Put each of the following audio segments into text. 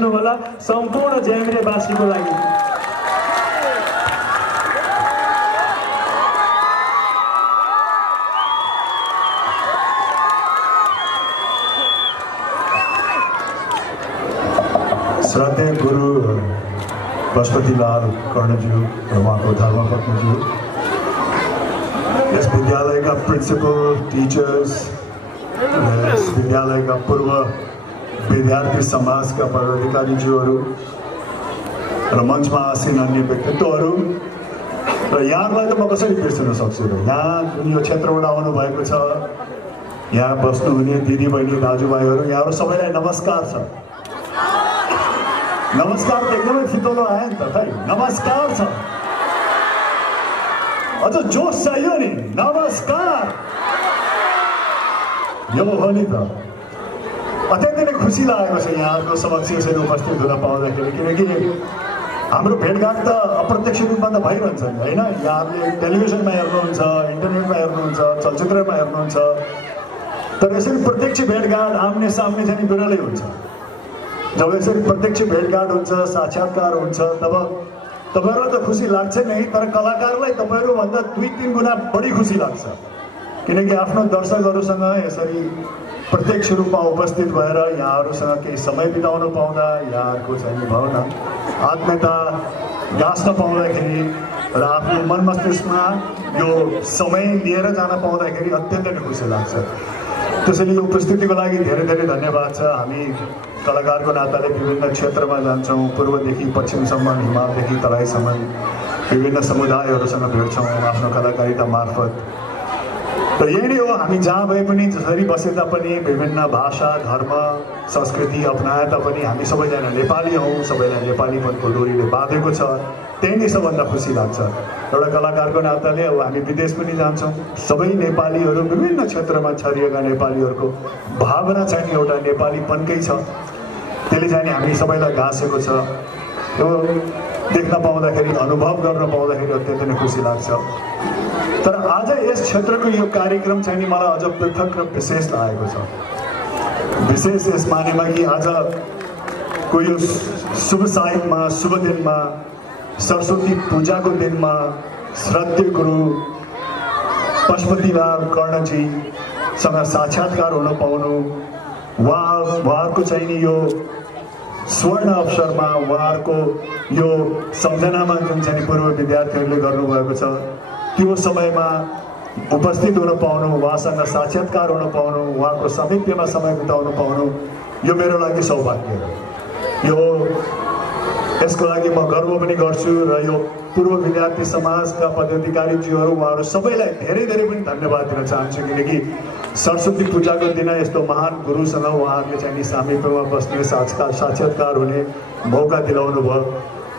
गरिदिनु होला सम्पूर्ण ज्यामिरेवासीको लागि। श्रद्धेय गुरु पशुपतिलाल कर्णज्यू र उहाँको धर्मपत्नीज्यू, यस विद्यालयका प्रिन्सिपल, टिचर्स, यस विद्यालयका पूर्व विद्यार्थी समाजका पदाधिकारीज्यूहरू र मञ्चमा आसीन अन्य व्यक्तित्वहरू र यहाँहरूलाई त म कसरी बिर्सन सक्छु र यहाँ जुन यो क्षेत्रबाट आउनुभएको छ, यहाँ बस्नुहुने दिदीबहिनी दाजुभाइहरू, यहाँहरू सबैलाई नमस्कार छ। नमस्कार त एकदमै फितलो आयो नि त खै, नमस्कार छ। अझ जोस चाहियो नि, नमस्कार। यो हो नि त। अत्यन्तै नै खुसी लागेको छ यहाँहरूको समक्ष यसरी उपस्थित हुन पाउँदाखेरि, किनकि हाम्रो भेटघाट त अप्रत्यक्ष रूपमा त भइरहन्छ नि होइन। यहाँहरूले टेलिभिजनमा हेर्नुहुन्छ, इन्टरनेटमा हेर्नुहुन्छ, चलचित्रमा हेर्नुहुन्छ, तर यसरी प्रत्यक्ष भेटघाट आम्ने सामने चाहिँ बिरलै हुन्छ। जब यसरी प्रत्यक्ष भेटघाट हुन्छ, साक्षात्कार हुन्छ, तब तपाईँहरूलाई त खुसी लाग्छ नै, तर कलाकारलाई तपाईँहरूभन्दा 2-3 गुणा बढी खुसी लाग्छ, किनकि आफ्नो दर्शकहरूसँग यसरी प्रत्यक्ष रूपमा उपस्थित भएर यहाँहरूसँग केही समय बिताउन पाउँदा, यहाँहरूको चाहिँ भावना आत्मीयता गाँस्न पाउँदाखेरि र आफ्नो मन मस्तिष्कमा यो समय लिएर जान पाउँदाखेरि अत्यन्तै नै खुसी लाग्छ। त्यसैले यो उपस्थितिको लागि धेरै धेरै धन्यवाद छ। हामी कलाकारको नाताले विभिन्न क्षेत्रमा जान्छौँ, पूर्वदेखि पश्चिमसम्म, हिमालदेखि तराईसम्म विभिन्न समुदायहरूसँग भेट्छौँ आफ्नो कलाकारिता मार्फत। र यही नै हो, हामी जहाँ भए पनि, जसरी बसे तापनि, विभिन्न भाषा, धर्म, संस्कृति अपनाए तापनि हामी सबैजना नेपाली हौँ, सबैलाई नेपालीपनको डोरीले बाँधेको छ। त्यही नै सबभन्दा खुसी लाग्छ। एउटा कलाकारको नाताले अब हामी विदेश पनि जान्छौँ, सबै नेपालीहरू, विभिन्न क्षेत्रमा छरिएका नेपालीहरूको भावना चाहिँ एउटा नेपालीपनकै छ, त्यसले चाहिँ हामी सबैलाई गाँसेको छ। यो देख्न पाउँदाखेरि, अनुभव गर्न पाउँदाखेरि अत्यन्तै नै खुसी लाग्छ। तर आज यस क्षेत्रको यो कार्यक्रम चाहिँ मलाई अझ पृथक र विशेष लागेको छ। विशेष यस मानेमा कि आजको यो शुभ साहित्यमा, शुभ दिनमा, सरस्वती पूजाको दिनमा श्रद्धेय गुरु पशुपतिलाल कर्णजीसँग साक्षात्कार हुन पाउनु, उहाँहरूको चाहिँ नि यो स्वर्ण अवसरमा, उहाँहरूको यो सम्झनामा जुन चाहिँ पूर्व विद्यार्थीहरूले गर्नुभएको छ, त्यो समयमा उपस्थित हुन पाउनु, उहाँसँग साक्षात्कार हुन पाउनु, उहाँको सामिप्यमा समय बिताउन पाउनु, यो मेरो लागि सौभाग्य हो। यो यसको लागि म गर्व पनि गर्छु र यो पूर्व विद्यार्थी समाजका पदाधिकारीज्यूहरू, उहाँहरू सबैलाई धेरै धेरै पनि धन्यवाद दिन चाहन्छु, किनकि सरस्वती पूजाको दिन यस्तो महान गुरुसँग उहाँहरूले चाहिँ सामिप्यमा बस्ने, साक्षात्कार हुने मौका दिलाउनु भयो।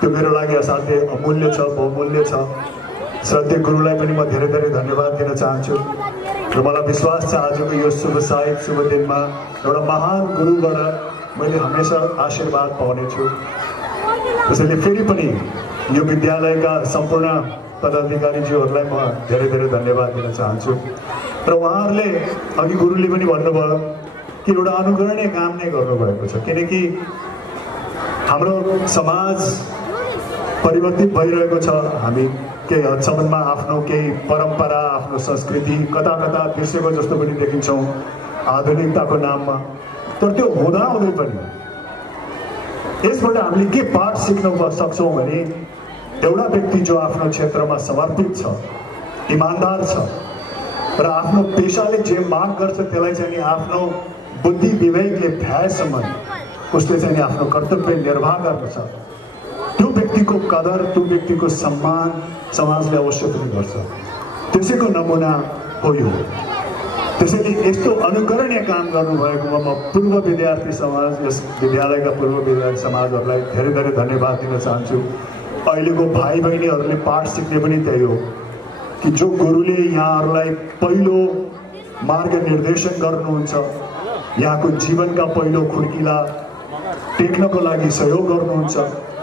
त्यो मेरो लागि असाध्यै अमूल्य छ, बहुमूल्य छ। श्रद्धेय गुरुलाई पनि म धेरै धेरै धन्यवाद दिन चाहन्छु र मलाई विश्वास छ आजको यो शुभ साहित्य शुभ दिनमा एउटा महान गुरुबाट मैले हमेसा आशीर्वाद पाउनेछु। त्यसैले फेरि पनि यो विद्यालयका सम्पूर्ण पदाधिकारीज्यूहरूलाई म धेरै धेरै धन्यवाद दिन चाहन्छु। र उहाँहरूले अघि गुरुले पनि भन्नुभयो कि एउटा अनुकरणीय काम नै गर्नुभएको छ, किनकि हाम्रो समाज परिवर्तित भइरहेको छ। हामी केही हदसम्ममा आफ्नो केही परम्परा, आफ्नो संस्कृति कता कता बिर्सेको जस्तो पनि देखिन्छौँ आधुनिकताको नाममा। तर त्यो हुँदाहुँदै पनि यसबाट हामीले के पाठ सिक्न सक्छौँ भने एउटा व्यक्ति जो आफ्नो क्षेत्रमा समर्पित छ, इमान्दार छ र आफ्नो पेसाले जे माग गर्छ त्यसलाई चाहिँ आफ्नो बुद्धि विवेकले भ्याएसम्म उसले चाहिँ आफ्नो कर्तव्य निर्वाह गर्दछ, त्यो व्यक्तिको कदर, त्यो व्यक्तिको सम्मान समाजले अवश्य पनि गर्छ। त्यसैको नमुना हो यो। त्यसैले यस्तो अनुकरणीय काम गर्नुभएकोमा म पूर्व विद्यार्थी समाज, यस विद्यालयका पूर्व विद्यार्थी समाजहरूलाई धेरै धेरै धन्यवाद दिन चाहन्छु। अहिलेको भाइ बहिनीहरूले पाठ सिक्ने पनि त्यही हो कि जो गुरुले यहाँहरूलाई पहिलो मार्गनिर्देशन गर्नुहुन्छ, यहाँको जीवनका पहिलो खुड्किला टेक्नको लागि सहयोग गर्नुहुन्छ,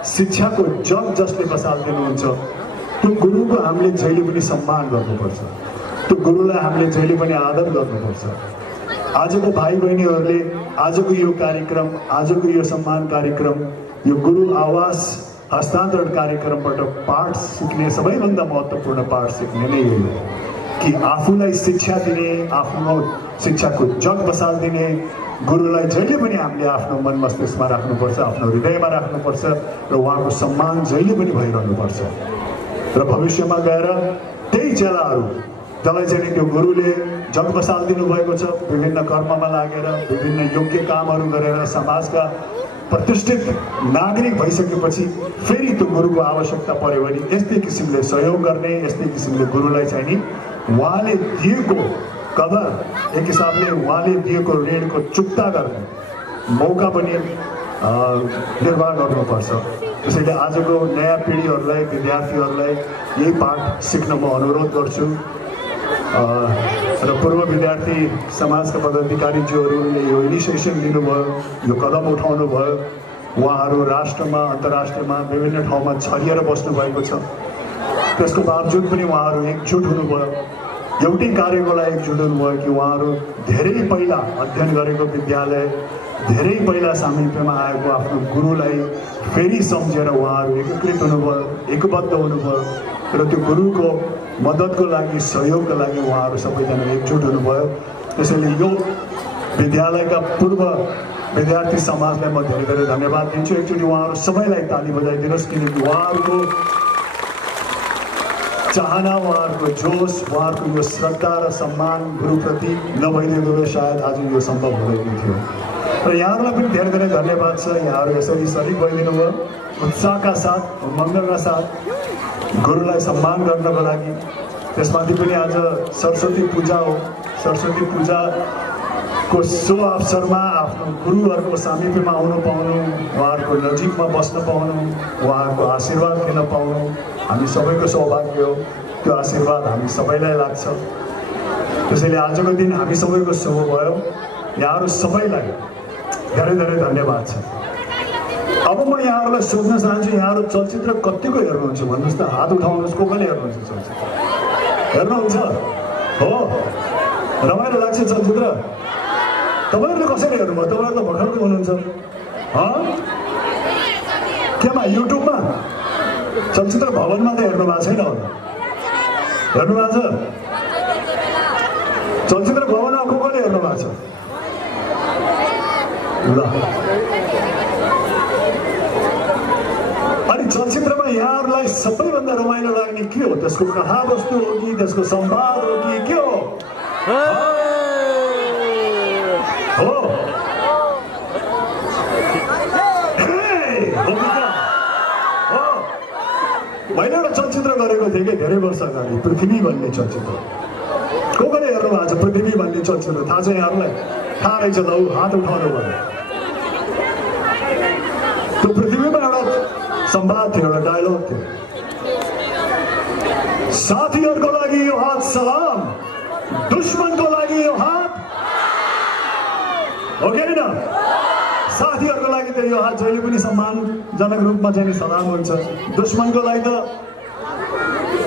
शिक्षाको जग जसले बसालिदिनुहुन्छ, त्यो गुरुको हामीले जहिले पनि सम्मान गर्नुपर्छ, त्यो गुरुलाई हामीले जहिले पनि आदर गर्नुपर्छ। आजको भाइ बहिनीहरूले आजको यो कार्यक्रम, आजको यो सम्मान कार्यक्रम, यो गुरु आवास हस्तान्तरण कार्यक्रमबाट पाठ सिक्ने सबैभन्दा महत्त्वपूर्ण पाठ सिक्ने नै यही हो कि आफूलाई शिक्षा दिने, आफ्नो शिक्षाको जग बसाल्दिने गुरुलाई जहिले पनि हामीले आफ्नो मन मस्तिष्कमा राख्नुपर्छ, आफ्नो हृदयमा राख्नुपर्छ र उहाँको सम्मान जहिले पनि भइरहनुपर्छ। र भविष्यमा गएर त्यही चेलाहरू जसलाई चाहिँ त्यो गुरुले जग बसालिदिनु भएको छ, विभिन्न कर्ममा लागेर विभिन्न योग्य कामहरू गरेर समाजका प्रतिष्ठित नागरिक भइसकेपछि फेरि त्यो गुरुको आवश्यकता पर्यो भने यस्तै किसिमले सहयोग गर्ने, यस्तै किसिमले गुरुलाई चाहिँ नि उहाँले दिएको कदर, एक हिसाबले उहाँले दिएको ऋणको चुक्ता गर्ने मौका पनि निर्वाह गर्नुपर्छ। त्यसैले आजको नयाँ पिँढीहरूलाई, विद्यार्थीहरूलाई यही पाठ सिक्न म अनुरोध गर्छु। र पूर्व विद्यार्थी समाजका पदाधिकारीज्यूहरूले यो इनिसिएसन लिनुभयो, यो कदम उठाउनु भयो। उहाँहरू राष्ट्रमा, अन्तर्राष्ट्रियमा विभिन्न ठाउँमा छरिएर बस्नुभएको छ। त्यसको बावजुद पनि उहाँहरू एकजुट हुनुभयो, एउटै कार्यको लागि एकजुट हुनुभयो कि उहाँहरू धेरै पहिला अध्ययन गरेको विद्यालय, धेरै पहिला सामिप्यमा आएको आफ्नो गुरुलाई फेरि सम्झेर उहाँहरू एकीकृत हुनुभयो, एकबद्ध हुनुभयो र त्यो गुरुको मद्दतको लागि, सहयोगको लागि उहाँहरू सबैजना एकजुट हुनुभयो। त्यसैले यो विद्यालयका पूर्व विद्यार्थी समाजलाई म धेरै धेरै धन्यवाद दिन्छु। एकचोटि उहाँहरू सबैलाई ताली बजाइदिनुहोस्, किनकि उहाँहरूको चाहना, उहाँहरूको जोस, उहाँहरूको यो श्रद्धा र सम्मान गुरुप्रति नभइदिएको भए सायद आज यो सम्भव हुँदैन थियो। र यहाँहरूलाई पनि धेरै धेरै धन्यवाद छ। यहाँहरू यसरी सरिक भइदिनु भयो, उत्साहका साथ, उमङ्गका साथ गुरुलाई सम्मान गर्नको लागि। त्यसमाथि पनि आज सरस्वती पूजा हो। सरस्वती पूजाको शुभ अवसरमा आफ्नो गुरुहरूको सामिप्यमा आउनु पाउनु, उहाँहरूको नजिकमा बस्न पाउनु, उहाँहरूको आशीर्वाद लिन पाउनु हामी सबैको सौभाग्य हो। त्यो आशीर्वाद हामी सबैलाई लाग्छ। त्यसैले आजको दिन हामी सबैको शुभ भयो। यहाँहरू सबैलाई धेरै धेरै धन्यवाद छ। अब म यहाँहरूलाई सोध्न चाहन्छु, यहाँहरू चलचित्र कतिको हेर्नुहुन्छ भन्नुहोस् त, हात उठाउनुहोस्। को कसले हेर्नुहुन्छ चलचित्र? हेर्नुहुन्छ? हो, रमाइलो लाग्छ चलचित्र? तपाईँहरूले कसरी हेर्नुभयो? तपाईँहरू त भर्खरको हुनुहुन्छ। केमा? युट्युबमा? चलचित्र भवनमा त हेर्नु भएको छैन होला? हेर्नु भएको छ? चलचित्र भवनमा को कसले हेर्नु भएको छ? ल, अनि चलचित्रमा यहाँहरूलाई सबैभन्दा रमाइलो लाग्ने के हो? त्यसको कथावस्तु हो कि त्यसको संवाद हो कि के हो? मैले एउटा चलचित्र गरेको थिएँ कि धेरै वर्ष अगाडि, पृथ्वी भन्ने चलचित्र। को कसले हेर्नु भएको छ पृथ्वी भन्ने चलचित्र? थाहा छ यहाँहरूलाई? थाहा रहेछ त, हात उठाउनु भयो। त्यो पृथ्वीमा एउटा संवाद थियो, एउटा डायलग थियो, साथीहरूको लागि यो हात सलाम, दुश्मनको लागि यो हात हो कि होइन? साथीहरूको लागि त यो हात जहिले पनि सम्मानजनक रूपमा चाहिँ सलाम हुन्छ। दुश्मनको लागि त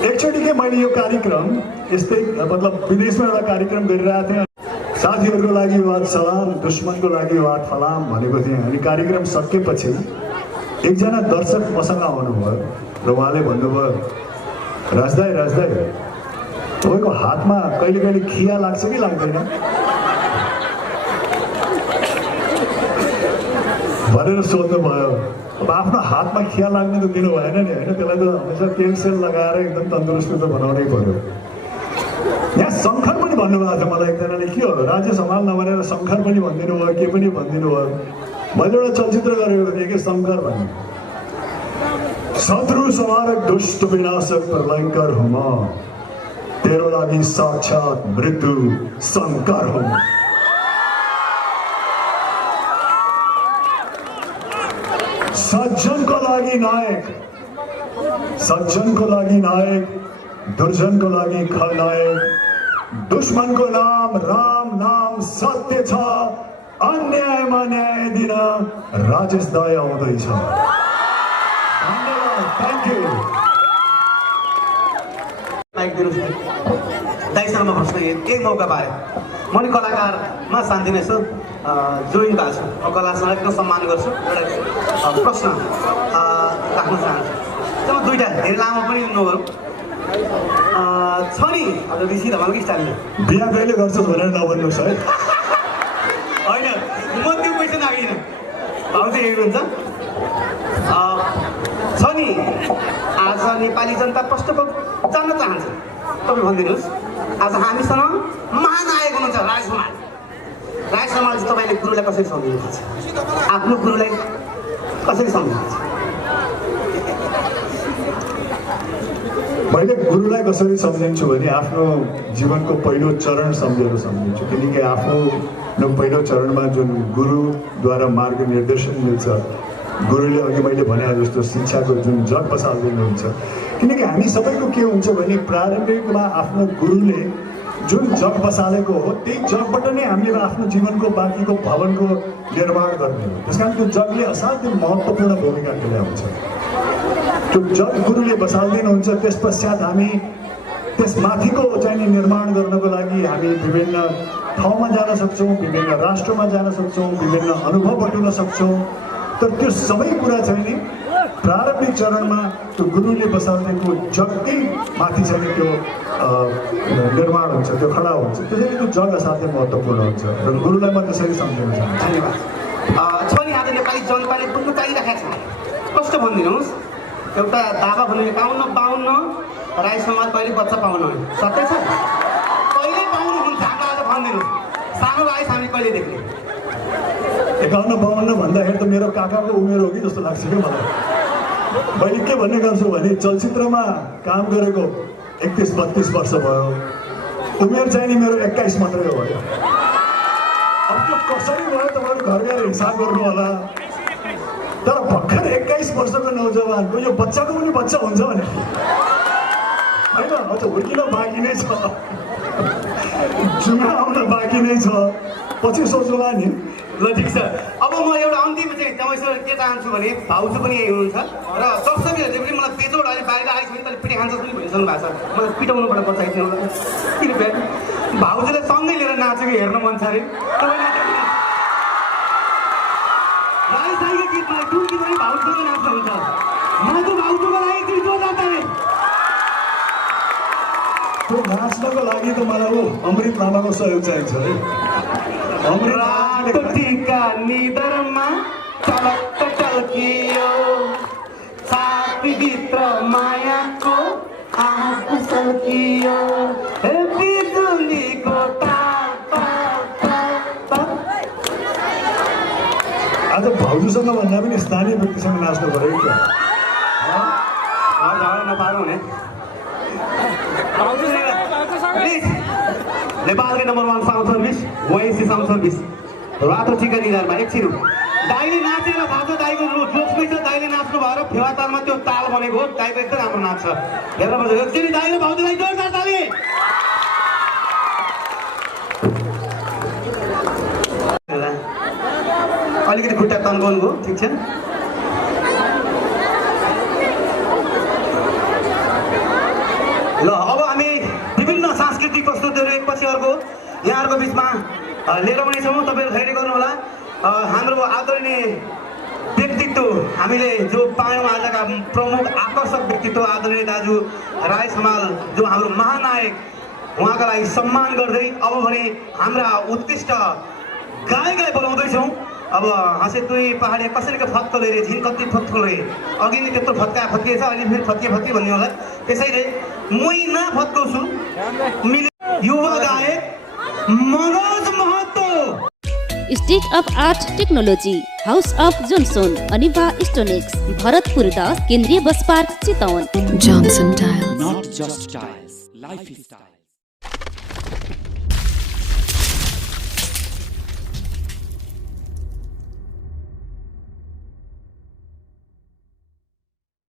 एकचोटि के मैले यो कार्यक्रम यस्तै मतलब विदेशमा एउटा कार्यक्रम गरिरहेको थिएँ। साथीहरूको लागि यो हात सलाम, दुश्मनको लागि यो हात फलाम भनेको थिएँ। अनि कार्यक्रम सकिएपछि एकजना दर्शक मसँग आउनुभयो र उहाँले भन्नुभयो, राजदाई राजदाई तपाईँको हातमा कहिले कहिले खिया लाग्छ कि लाग्दैन भनेर सोध्नुभयो। अब आफ्नो हातमा खिया लाग्ने त दिनु भएन नि होइन, त्यसलाई त हमेसा तेल सेल लगाएर एकदम तन्दुरुस्त त बनाउनै पर्यो। यहाँ शङ्कर पनि भन्नुभएको थियो मलाई एकजनाले, के हो राज्य सम्हाल नभनेर शङ्कर पनि भनिदिनु भयो, के पनि भनिदिनु भयो। मैले एउटा चलचित्र गरेको थिएँ कि शङ्कर भन्ने, शत्रु संहारक दुष्ट विनाशक प्रलयङ्कर हुँ म, तेरो लागि साक्षात मृत्यु शङ्कर हुँ। सज्जनको लागि नायक, सज्जनको लागि नायक, दुर्जनको लागि खलनायक, दुश्मनको नाम राम नाम सत्य छ, अन्यायमा न्याय दिन राजेश दाई आउँदैछ। धन्यवाद, थ्याङ्क यू। माइक दिनुहोस् न। दाइसँग प्रश्न यही मौका पाएँ म नि कलाकारमा शान्तिमै छु, जोइन भएको छु, कलासँग एकदम सम्मान गर्छु। एउटा प्रश्न राख्न चाहन्छु, म दुईवटा धेरै लामो पनि नगरौँ। छ नि अब ऋषि धमालको स्टाइलले बिहा कहिले गर्छस् भनेर नभन्नुहोस् है। होइन म त्यो क्वेसन आएन, भाउ चाहिँ यही हुन्छ। छ नि आज नेपाली जनता प्रष्टपट जान्न चाहन्छ, तपाईँ भनिदिनुहोस् आज हामीसँग महानायक हुनुहुन्छ राई समाज। राई समाज तपाईँले गुरुलाई कसरी सम्झिनुहुन्छ? आफ्नो गुरुलाई कसरी सम्झिनुहुन्छ? मैले गुरुलाई कसरी सम्झिन्छु भने आफ्नो जीवनको पहिलो चरण सम्झेर सम्झिन्छु, किनकि आफ्नो पहिलो चरणमा जुन गुरुद्वारा मार्ग निर्देशन मिल्छ, गुरुले अघि मैले भने जस्तो शिक्षाको जुन जग बसाल्दिनुहुन्छ। किनकि हामी सबैको के हुन्छ भने प्रारम्भिकमा आफ्नो गुरुले जुन जग बसालेको हो त्यही जगबाट नै हामीले आफ्नो जीवनको बाँकीको भवनको निर्माण गर्ने हो। त्यस कारण त्यो जगले असाध्यै महत्त्वपूर्ण भूमिका खेलाउँछ। त्यो जग गुरुले बसाल्दिनुहुन्छ, त्यस पश्चात हामी त्यस माथिको चाहिँ नि निर्माण गर्नको लागि हामी विभिन्न ठाउँमा जान सक्छौँ, विभिन्न राष्ट्रमा जान सक्छौँ, विभिन्न अनुभव बटुल्न सक्छौँ। तर त्यो सबै कुरा चाहिँ नि प्रारम्भिक चरणमा त्यो गुरुले बसालिदिएको जगकै माथि चाहिँ त्यो निर्माण हुन्छ, त्यो खडा हुन्छ। त्यसैले त्यो जग असाध्यै महत्त्वपूर्ण हुन्छ र गुरुलाई म त्यसरी सम्झिन चाहन्छु। धन्यवाद। छ नि आज नेपाली जनताले बुझ्नु चाहिरहेको छ, कस्तो भनिदिनुहोस्? एउटा दावा भन्नु 51-52 राई समाज कहिले बच्चा पाउनु हो? सत्य छ? कहिले पाउनुहुन्छ? आज भनिदिनुहोस्, सानो राई हामी कहिले देख्ने? 51-52 भन्दाखेरि त मेरो काकाको उमेर हो कि जस्तो लाग्छ क्या मलाई। मैले के भन्ने गर्छु भने चलचित्रमा काम गरेको 31-32 वर्ष भयो, उमेर चाहिँ नि मेरो 21 मात्रै हो भयो। अब त्यो कसरी भयो तपाईँहरू घर गएर हिसाब गर्नु होला। तर भर्खर 21 वर्षको नौजवानको यो बच्चाको पनि बच्चा हुन्छ भने होइन, अझ हुर्किन बाँकी नै छ, जुङ्गा आउन बाँकी नै छ, पछि सोचौँला नि। ल ठिक छ। अब म एउटा अन्तिम चाहिँ तपाईँसँग के चाहन्छु भने भाउजू पनि यही हुनुहुन्छ र दर्शकहरूले पनि मलाई पेजोड अहिले बाहिर आएछ भने तैँले पिटी खान्छस् पनि भनिसक्नु भएको छ। मलाई पिटाउनुबाट बचाइदिनु होला कृपया। भाउजूलाई सँगै लिएर नाचेको हेर्न मन छ अरे तपाईँ राई साईको गीतमा जुन गीत पनि भाउजूसँग नाच्नुहुन्छ, म त भाउजूको लागि एकचोटि जोरदार ताली। त्यो नाच्नको लागि त मलाई अमृत लामाको सहयोग चाहिन्छ है। रातो टीका निधरमा चलक्क चल्कियो, छातीभित्र मायाको आँख सल्कियो, बिजुलीको तार तार तार तार। आज भाउजूसँग भन्दा पनि स्थानीय व्यक्तिसँग नाच्नु पऱ्यो क्या? नपार्नु हुने। नेपालकै number 1 sound service ओएसी sound service रातो टीका निधारमा एकछिन दाइले नाचेर भाउजू दाइको जोक्समै छ, दाइले नाच्नु भएर फेवा तालमा त्यो ताल बनेको हो। दाइको एकदम राम्रो नाच छ, हेर्न पर्छ। एकछिन दाइले भाउजूलाई जोरदार ताली। अलिकति खुट्टा तन्काउनु भयो, ठिक छ। ल अब हामी विभिन्न सांस्कृतिक प्रस्तुतिहरू एकपछि अर्को यहाँहरूको बिचमा लिएर आउनेछौँ। तपाईँहरू धैर्य गर्नुहोला। हाम्रो आदरणीय व्यक्तित्व हामीले जो पायौँ, आजका प्रमुख आकर्षक व्यक्तित्व आदरणीय दाजु राई समाल जो हाम्रो महानायक, उहाँको लागि सम्मान गर्दै अब भने हाम्रा उत्कृष्ट गायकलाई बोलाउँदैछौँ। अब हाँसे तुई पहाडे कसैको फत्कले रे झिन कति फत्कले अघि नै त्यत्रो फत्किएछ, अहिले फेरि फत्के भन्ने होला। त्यसैले मै नफत्काउँछु युवा गायक Manoj Mahato. State of art technology house of Johnson अनिभा स्टोनिक्स भरतपुर 10 केन्द्रीय bus park Chitwan. Johnson Tiles. Not just tiles, lifestyle.